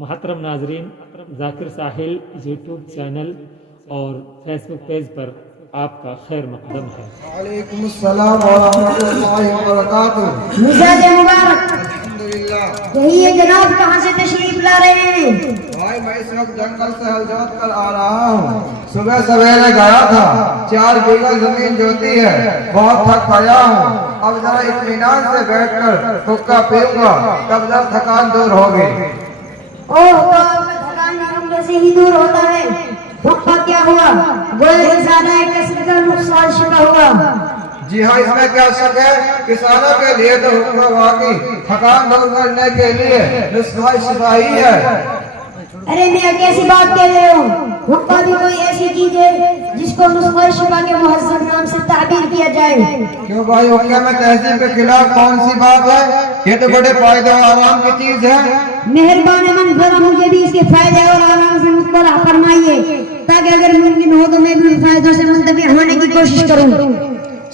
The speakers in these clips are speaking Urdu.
محترم ناظرین، ذاکر ساحل یوٹیوب چینل اور فیس بک پیج پر آپ کا خیر مقدم ہے۔ وعلیکم السلام ورحمۃ اللہ وبرکاتہ۔ مزاج مبارک، الحمدللہ۔ کہیے جناب کہاں سے تشریف لا رہے ہیں؟ بھائی میں اس وقت جنگل سے ہل جوت کر آ رہا ہوں۔ صبح سویرے گیا تھا، 4 بیگھہ زمین جوتی ہے، بہت تھک گیا ہوں۔ اب ذرا اطمینان سے بیٹھ کر حقہ پیوں گا، تب ذرا تھکان دور ہوگی۔ اوہ تو آپ کا تھکان حملے سے ہی دور ہوتا ہے۔ حقہ کیا ہوا؟ گویا ازالہ کسب کا نقصان شکا ہوا۔ جی ہاں، اس میں کیا شک ہے؟ کسانوں کے لیے تو حقہ واقعی تھکان دور کرنے کے لیے نسخہ شفائی ہے۔ ارے میاں کیسی بات کہہ رہے ہو؟ حقہ بھی کوئی ایسی چیز ہے جس کو نسخہ شفا کے مہذب نام سے تعبیر کیا جائے۔ کیوں بھائی، حقہ میں تہذیب کے خلاف کون سی بات ہے؟ یہ تو بڑے فائدے اور آرام کی چیز ہے۔ مہربان من ذرا مجھے بھی اس کے فائدے اور آرام سے مطلع فرمائیے، تاکہ اگر ممکن ہو تو میں بھی ان فائدوں سے منتفع ہونے کی کوشش کروں۔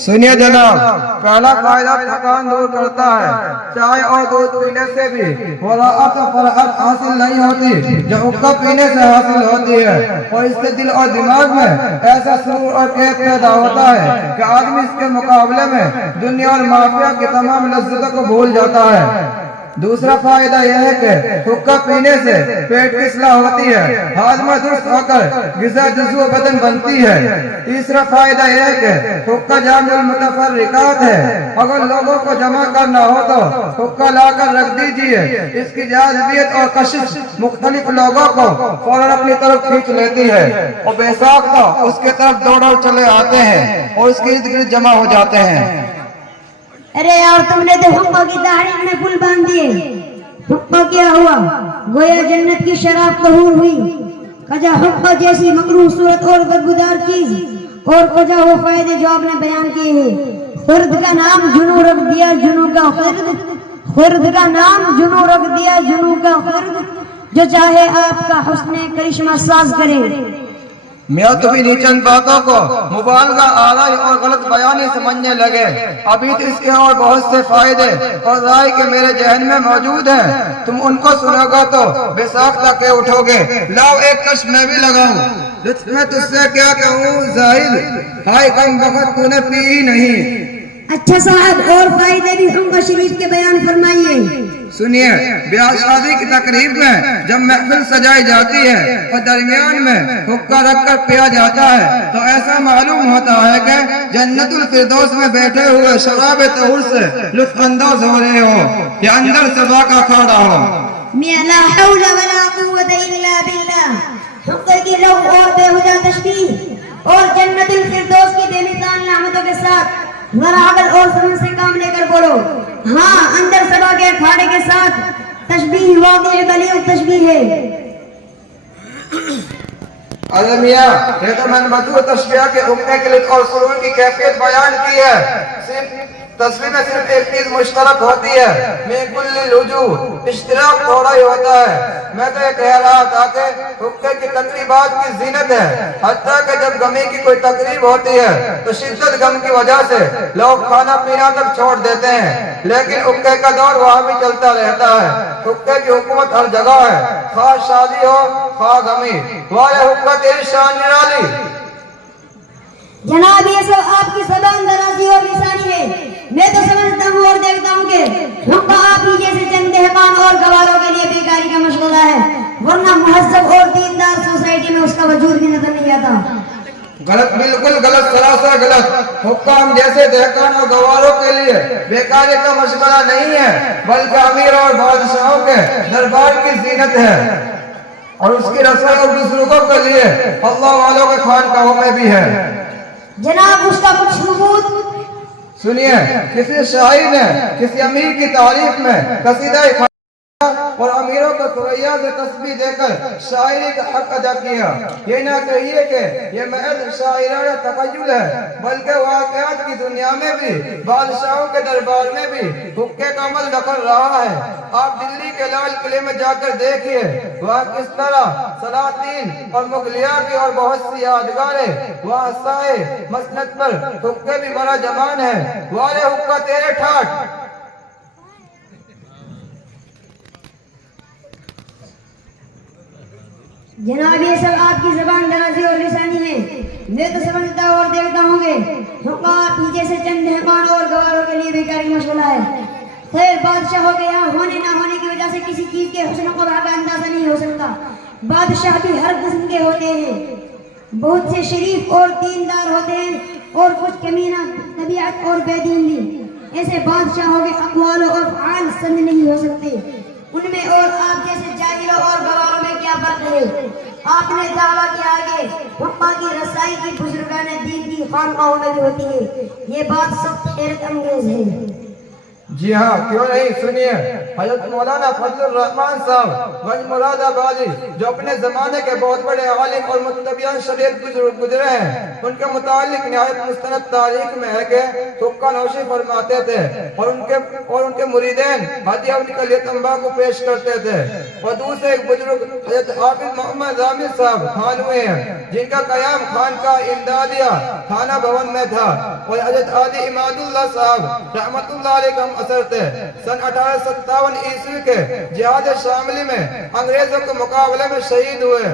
سنیے جناب، پہلا فائدہ تھکان دور کرتا ہے۔ چائے اور دودھ پینے سے بھی وراءت و فرحت حاصل نہیں ہوتی جو حقہ پینے سے حاصل ہوتی ہے، اور اس سے دل اور دماغ میں ایسا سرور اور کیف پیدا ہوتا ہے کہ آدمی اس کے مقابلے میں دنیا اور مافیا کی تمام لذتوں کو بھول جاتا ہے۔ دوسرا فائدہ یہ ہے کہ حقہ پینے سے پیٹ کی اصلاح ہوتی ہے، ہاضمہ درست ہو کر غذا جزو بدن بنتی ہے۔ تیسرا فائدہ یہ ہے کہ حقہ جامع المتفرقات ہے۔ اگر لوگوں کو جمع کرنا ہو تو حقہ لا کر رکھ دیجئے، اس کی جاذبیت اور کشش مختلف لوگوں کو فوراً اپنی طرف کھینچ لیتی ہے، اور بے ساختہ اس کے طرف دوڑ چلے آتے ہیں اور اس کے ارد گرد جمع ہو جاتے ہیں۔ ارے یار، تم نے تو حقہ کی تحریر میں پل باندھ دیے۔ حقہ کیا ہوا؟ گویا جنت کی شراب طہور ہوئی۔ کجا حقہ جیسی مکروہ صورت اور بدبودار چیز، اور کجا وہ فائدے جو آپ نے بیان کیے ہیں۔ خرد کا نام جنو رکھ دیا جنو کا خرد، خرد کا نام جنو رکھ دیا جنو کا خرد، جو چاہے آپ کا حسن کرشمہ ساز کرے۔ میاں تمہیں نیچن باتوں کو مبالغہ آرائی اور غلط بیانی سمجھنے لگے۔ ابھی تو اس کے اور بہت سے فائدے اور رائے کے میرے ذہن میں موجود ہیں، تم ان کو سنو گا تو بے ساختہ کے اٹھو گے۔ لاؤ ایک کش میں بھی لگاؤں، لطف میں تجھ سے کیا کہوں زاہد، ہائے کم وقت تو نے پی ہی نہیں۔ اچھا صاحب، اور فائدے بھی حقہ شریف کے بیان فرمائیے۔ سنیے، بیاہ شادی کی تقریب میں جب محفل سجائی جاتی ہے اور درمیان میں حقہ رکھ کر پیا جاتا ہے تو ایسا معلوم ہوتا ہے کہ جنت الفردوس میں بیٹھے ہوئے شراب طہور سے لطف اندوز ہو رہے ہو یا اندر سبا کا کھاڑا ہو۔ میاں لا حول ولا قوت الا باللہ، حقہ کی لو اور بےہودہ تشبیہ اور جنت الفردوس کی بے مثال نعمتوں کے ساتھ ذرا عقل اور سمجھ سے کام لے کر بولو۔ ہاں، اندر سبا کے کھاڑے کے ساتھ تشبیہ واقعی بلیغ تشبیہ ہے۔ ارے میاں، یہ تو میں نے مدعو تشبیہ کے حکمے کے لطف اور سرور کی کیفیت بیان کی ہے۔ تصویر میں صرف ایک چیز مشترک ہوتی ہے، میں کل الوجوہ اشتراک تھوڑا ہی ہوتا ہے۔ میں تو یہ کہہ رہا تھا کہ حقے کی تقریبات کی زینت ہے، حتیٰ کہ جب غمی کی کوئی تقریب ہوتی ہے تو شدت غم کی وجہ سے لوگ کھانا پینا تک چھوڑ دیتے ہیں، لیکن حقے کا دور وہاں بھی چلتا رہتا ہے۔ حقے کی حکومت ہر جگہ ہے، خواہ شادی ہو خواہ غمی، واہ حقہ تیری شان نرالی۔ جناب، یہ سب آپ کی زبان درازی اور لسانی ہے۔ میں تو سمجھتا ہوں اور دیکھتا ہوں کہ حقہ آپ ہی جیسے چند دہقان اور گواروں کے لیے بیکاری کا مشغلہ ہے، ورنہ مہذب اور دیندار سوسائٹی میں اس کا وجود بھی نظر نہیں آتا۔ غلط، بالکل غلط، سراسر غلط۔ حقہ ہم جیسے دہقان اور گواروں کے لیے بیکاری کا مشغلہ نہیں ہے، بلکہ امیر اور بادشاہوں کے دربار کی زینت ہے، اور اس کی رسائی اور بزرگوں کے لیے اللہ والوں کے خانقاہوں میں بھی ہے۔ جناب، اس کا کچھ ثبوت؟ سنیے، کسی شاعر نے کسی امیر کی تعریف میں قصیدہ اور امیروں کو ثریا سے تسبیح دے کر شاعری کا حق ادا کیا۔ یہ نہ کہیے کہ یہ محض شاعرانہ تخیل ہے، بلکہ واقعات کی دنیا میں بھی بادشاہوں کے دربار میں بھی حقے کا عمل دخل رہا ہے۔ آپ دلی کے لال قلعے میں جا کر دیکھیے، وہاں کس طرح سلاطین اور مغلیہ کی اور بہت سی یادگاریں وہاں سائے مسند پر حقے بھی بڑا جمان ہے۔ والے حقہ تیرے ٹھاٹ۔ جناب یہ سب آپ کی زبان درازی اور لسانی ہے، میں تو سمجھتا اور دیکھتا ہوں گے حقہ پیچھے سے چند مہمان اور گواروں کے لیے بیکاری مشغلہ ہے۔ خیر بادشاہوں کے یہاں ہونے نہ ہونے کی وجہ سے کسی چیز کے حسن و قبح کا اندازہ نہیں ہو سکتا۔ بادشاہ بھی ہر قسم کے ہوتے ہیں، بہت سے شریف اور دیندار ہوتے ہیں اور کچھ کمینہ طبیعت اور بے دین بھی۔ ایسے بادشاہوں کے اقوال و افعال سند نہیں ہو سکتے، ان میں اور آپ جیسے جاہلوں اور گواروں میں کیا فرق ہے؟ آپ نے دعویٰ کیا کہ حقہ کی رسائی کی بزرگان دین کی خانقاہوں میں بھی ہوتی ہے، یہ بات سخت حیرت انگیز ہے۔ جی ہاں کیوں نہیں، سنیے حضرت مولانا فضل الرحمان صاحب گنج مراد آبادی جو اپنے زمانے کے بہت بڑے عالم اور متبعین شریعت گزرے ہیں، ان کے متعلق نہایت مستند تاریخ میں ہے کہ حقہ نوشی فرماتے تھے اور ان کے مریدین ہدیہ ان کے لیے تمباکو پیش کرتے تھے۔ اور دوسرے ایک بزرگ حضرت حافظ محمد ضامن صاحب خانوی ہیں جن کا قیام خانقاہ امدادیہ تھانہ بھون میں تھا، اور حضرت عادی اماد اللہ صاحب رحمت اللہ علیہ کا اثر تھے۔ سن 1857 عیسوی کے جہاد شاملی میں انگریزوں کے مقابلے میں شہید ہوئے،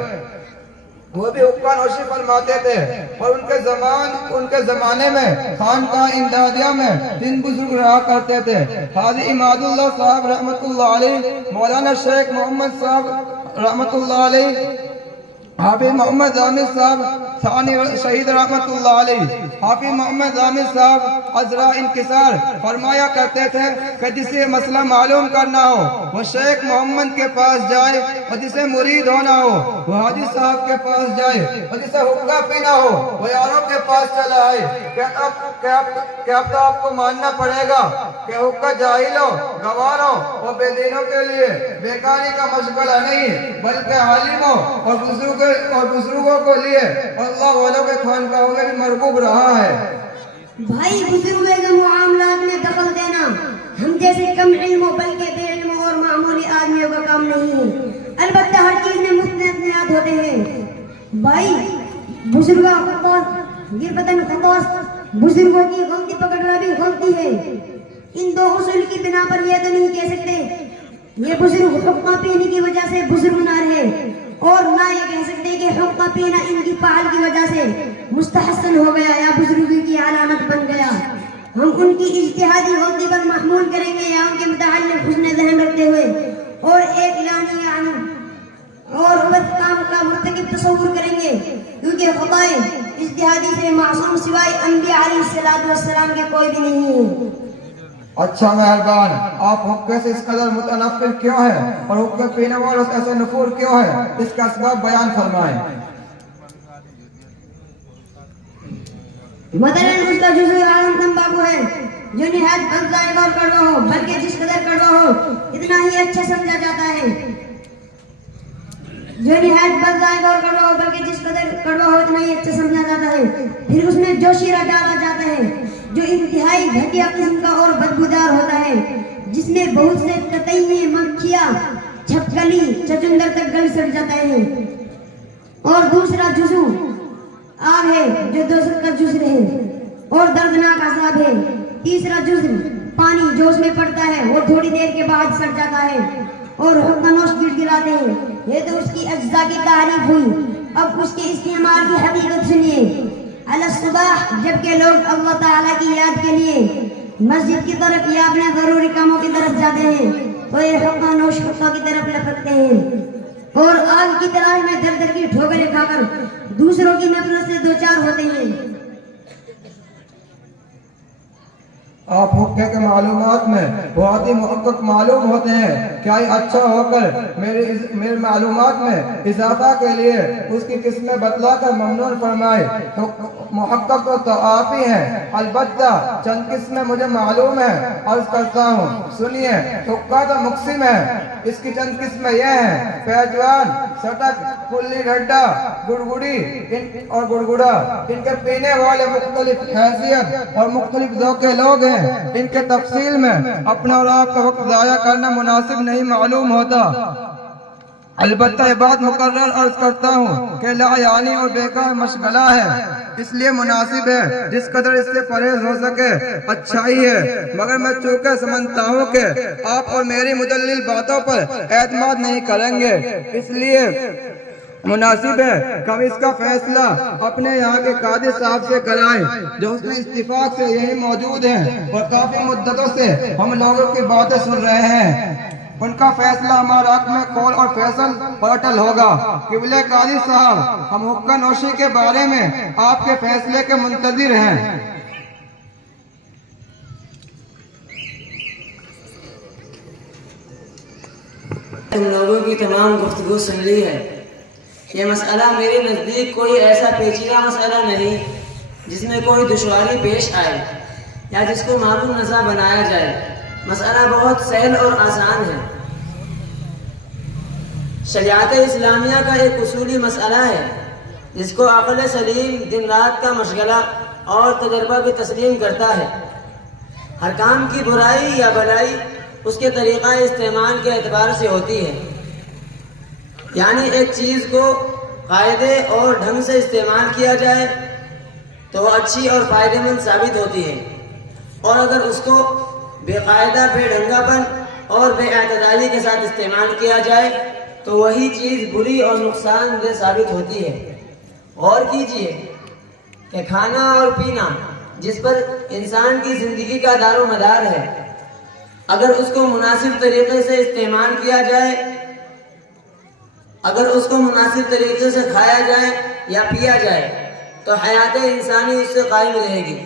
وہ بھی حقہ نوشی فرماتے تھے۔ اور ان کے زمانے میں خانقاہ امدادیہ میں 3 بزرگ رہا کرتے تھے، حاجی اماد اللہ صاحب رحمت اللہ علیہ، مولانا شیخ محمد صاحب رحمت اللہ علیہ، حافظ محمد ضامن صاحب ثانی شہید رحمت اللہ علیہ۔ حافظ محمد ضامن صاحب عذرا انکسار فرمایا کرتے تھے کہ جسے مسئلہ معلوم کرنا ہو وہ شیخ محمد کے پاس جائے، اور جسے مرید ہونا ہو وہ حاجی صاحب کے پاس جائے، اور جسے حقہ پینا ہو وہ یاروں کے پاس چلا آئے۔ کہ اب تو آپ کو ماننا پڑے گا کہ حقہ جاہلوں، گواروں اور بے دینوں کے لیے بیکاری کا مشغلہ نہیں، بلکہ عالموں اور بزرگوں کو لیے اللہ والوں کے خانقاہوں میں بھی مرغوب رہا ہے۔ بھائی بزرگوں کے معاملات میں دخل دینا ہم جیسے کم علم بلکہ بے علم اور معمولی آدمیوں کا کام نہیں ہے۔ البتہ ہر چیز میں مستثنیات ہوتے ہیں۔ بھائی بزرگوں کا غربتاً خطاست، بزرگوں کی غلطی پکڑنا بھی غلطی ہے۔ ان 2 اصول کی بنا پر یہ تو نہیں کہہ سکتے یہ بزرگ حقہ پینے کی وجہ سے بزرگ نہ رہے، اور نہ یہ کہہ سکتے کہ حقہ پینا ان کی فعل کی وجہ سے مستحسن ہو گیا یا بزرگی کی علامت بن گیا۔ ہم ان کی اجتہادی غلطی پر محمول کریں گے یا ان کے متعلق حسن ذہن رکھتے ہوئے اور ایک لانی اور غلط کام کا مرتکب تصور کریں گے، کیونکہ خطائیں اجتہادی سے معصوم سوائے انبیاء علیہ السلام کے کوئی بھی نہیں ہے۔ اچھا مہربان، آپ حقے سے اس قدر متنفر کیوں ہیں اور حقے پینے والوں سے ایسے نفور کیوں ہیں؟ اس کا اسباب بیان فرمائیں۔ مثلاً اس کا جزو عالم تمباکو ہے جو نہایت بد ذائقہ اور کڑوا ہو، بلکہ جس قدر کڑوا ہو اتنا ہی اچھا سمجھا جاتا ہے۔ جو نہایت بد ذائقہ اور کڑوا ہو بلکہ جس قدر کڑوا ہو اتنا ہی اچھا سمجھا جاتا ہے۔ پھر اس میں جو شیرہ ڈالا جاتا ہے جو انتہائی گھٹیا قسم کا اور بدبودار ہوتا ہے، جس میں بہت سے تتئی، مکھیاں، چھپکلی، چچندر تک گل سڑ جاتا ہے۔ اور دوسرا جزو آگ ہے جو دوزخ کا جزر ہے اور دردناک عذاب ہے۔ تیسرا جزر پانی جو اس میں پڑتا ہے وہ تھوڑی دیر کے بعد سڑ جاتا ہے اور حقہ نوش گر گراتے ہیں۔ یہ تو اس کی اجزاء کی تعریف ہوئی، اب اس کے استعمال کی حقیقت سنیے۔ علی الصباح جبکہ لوگ اللہ تعالیٰ کی یاد کے لیے مسجد کی طرف یا اپنے ضروری کاموں کی طرف جاتے ہیں تو یہ حقہ نوش حقہ کی طرف لپکتے ہیں اور آگ کی تلاش میں در در کی ٹھوکریں کھا کر دوسروں کی نفرت سے دوچار ہوتے ہیں۔ آپ حقے کے معلومات میں بہت ہی محقق معلوم ہوتے ہیں، کیا ہی اچھا ہو کر میری معلومات میں اضافہ کے لیے اس کی قسمیں بتلا کر ممنون فرمائے۔ محقق تو آپ ہی ہیں، البتہ چند قسمیں مجھے معلوم ہیں، عرض کرتا ہوں سنیے۔ حقہ تو مقسم ہے، اس کی چند قسمیں یہ ہیں: پیجوان، سٹک، کلی ڈھڈا، گڑگڑی اور گڑگڑا۔ ان کے پینے والے مختلف حیثیت اور مختلف ذوق کے لوگ ہیں، ان کے تفصیل میں اپنا اور آپ کا وقت ضائع کرنا مناسب نہیں معلوم ہوتا۔ البتہ یہ بات مقرر عرض کرتا ہوں کہ لا یعنی اور بیکار مشغلہ ہے، اس لیے مناسب ہے جس قدر اس سے پرہیز ہو سکے اچھا ہی ہے، مگر میں چونکہ سمجھتا ہوں کہ آپ اور میری مدلل باتوں پر اعتماد نہیں کریں گے، اس لیے مناسب ہے کہ ہم اس کا فیصلہ اپنے یہاں کے قاضی صاحب سے کرائیں جو اس میں اتفاق سے یہی موجود ہیں اور کافی مدتوں سے ہم لوگوں کی باتیں سن رہے ہیں. ان کا فیصلہ ہمارا حق میں قول اور فیصل پرٹل ہوگا. قبلہ قاضی صاحب، ہم حقہ نوشی کے بارے میں آپ کے فیصلے کے منتظر ہیں. تم لوگوں کی تمام گفتگو سن لی ہے. یہ مسئلہ میرے نزدیک کوئی ایسا پیچیدہ مسئلہ نہیں جس میں کوئی دشواری پیش آئے یا جس کو معلوم نسا بنایا جائے. مسئلہ بہت سہل اور آسان ہے. شریعت اسلامیہ کا ایک اصولی مسئلہ ہے جس کو عقل سلیم دن رات کا مشغلہ اور تجربہ بھی تسلیم کرتا ہے. ہر کام کی برائی یا بھلائی اس کے طریقہ استعمال کے اعتبار سے ہوتی ہے. یعنی ایک چیز کو قاعدے اور ڈھنگ سے استعمال کیا جائے تو وہ اچھی اور فائدہ مند ثابت ہوتی ہے، اور اگر اس کو بے قاعدہ، بے ڈھنگا پن اور بے اعتدالی کے ساتھ استعمال کیا جائے تو وہی چیز بری اور نقصان دہ ثابت ہوتی ہے. غور کیجئے کہ کھانا اور پینا جس پر انسان کی زندگی کا دار و مدار ہے، اگر اس کو مناسب طریقے سے استعمال کیا جائے، اگر اس کو مناسب طریقے سے کھایا جائے یا پیا جائے تو حیات انسانی اس سے قائم رہے گی،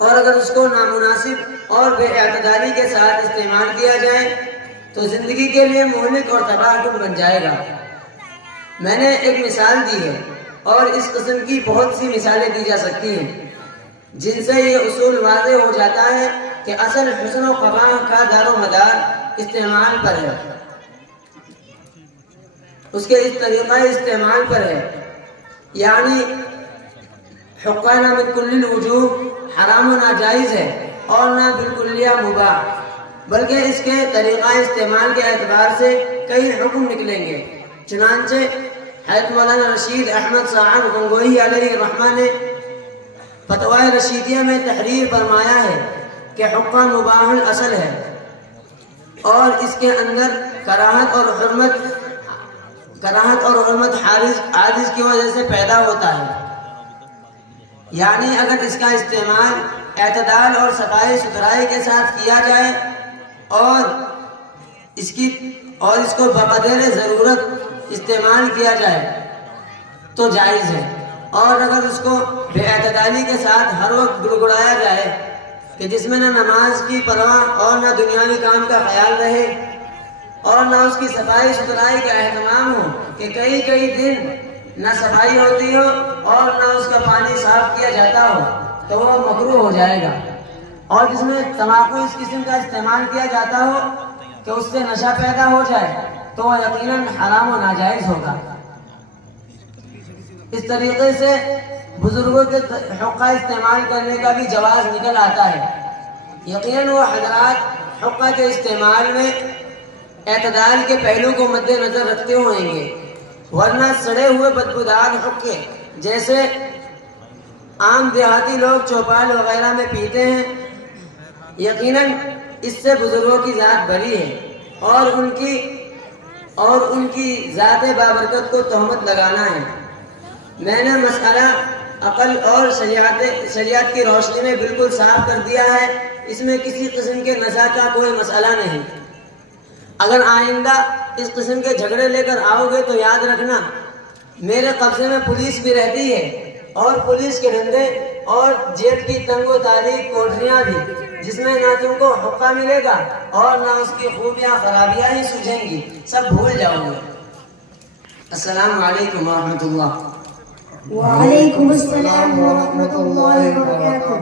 اور اگر اس کو نامناسب اور بے اعتدالی کے ساتھ استعمال کیا جائے تو زندگی کے لیے مہلک اور تباہ کن بن جائے گا. میں نے ایک مثال دی ہے اور اس قسم کی بہت سی مثالیں دی جا سکتی ہیں جن سے یہ اصول واضح ہو جاتا ہے کہ اصل حسن و قباح کا دار و مدار استعمال پر ہے، اس کے اس طریقہ استعمال پر ہے. یعنی حقہ نہ بالکل الوجوب حرام و ناجائز ہے اور نہ بالکلیہ مباح، بلکہ اس کے طریقہ استعمال کے اعتبار سے کئی حکم نکلیں گے. چنانچہ حضرت مولانا رشید احمد صاحب گنگوہی علیہ الرحمہ نے فتوی رشیدیہ میں تحریر فرمایا ہے کہ حقہ مباح الاصل ہے اور اس کے اندر کراہت اور حرمت عارض کی وجہ سے پیدا ہوتا ہے. یعنی اگر اس کا استعمال اعتدال اور صفائی ستھرائی کے ساتھ کیا جائے اور اس کو بقدر ضرورت استعمال کیا جائے تو جائز ہے، اور اگر اس کو بے اعتدالی کے ساتھ ہر وقت گڑگڑایا جائے کہ جس میں نہ نماز کی پرواہ اور نہ دنیاوی کام کا خیال رہے اور نہ اس کی صفائی ستھرائی کا اہتمام ہو کہ کئی دن نہ صفائی ہوتی ہو اور نہ اس کا پانی صاف کیا جاتا ہو تو وہ مکروہ ہو جائے گا. اور جس میں تمباکو اس قسم کا استعمال کیا جاتا ہو کہ اس سے نشہ پیدا ہو جائے تو وہ یقیناً حرام و ناجائز ہوگا. اس طریقے سے بزرگوں کے حقہ استعمال کرنے کا بھی جواز نکل آتا ہے. یقیناً وہ حضرات حقہ کے استعمال میں اعتدال کے پہلو کو مد نظر رکھتے ہوئیں گے، ورنہ سڑے ہوئے بدبودار حقے جیسے عام دیہاتی لوگ چوپال وغیرہ میں پیتے ہیں، یقیناً اس سے بزرگوں کی ذات بری ہے اور ان کی ذات بابرکت کو تہمت لگانا ہے. میں نے مسئلہ عقل اور شریعت کی روشنی میں بالکل صاف کر دیا ہے. اس میں کسی قسم کے نزاع کا کوئی مسئلہ نہیں. اگر آئندہ اس قسم کے جھگڑے لے کر آؤ گے تو یاد رکھنا میرے قبضے میں پولیس بھی رہتی ہے اور پولیس کے ڈنڈے اور جیل کی تنگ و تاریک کوٹریاں بھی، جس میں نہ تم کو حقہ ملے گا اور نہ اس کی خوبیاں خرابیاں ہی سوجھیں گی، سب بھول جاؤ گے. السلام علیکم ورحمۃ اللہ. وعلیکم السلام ورحمۃ اللہ وبرکاتہ.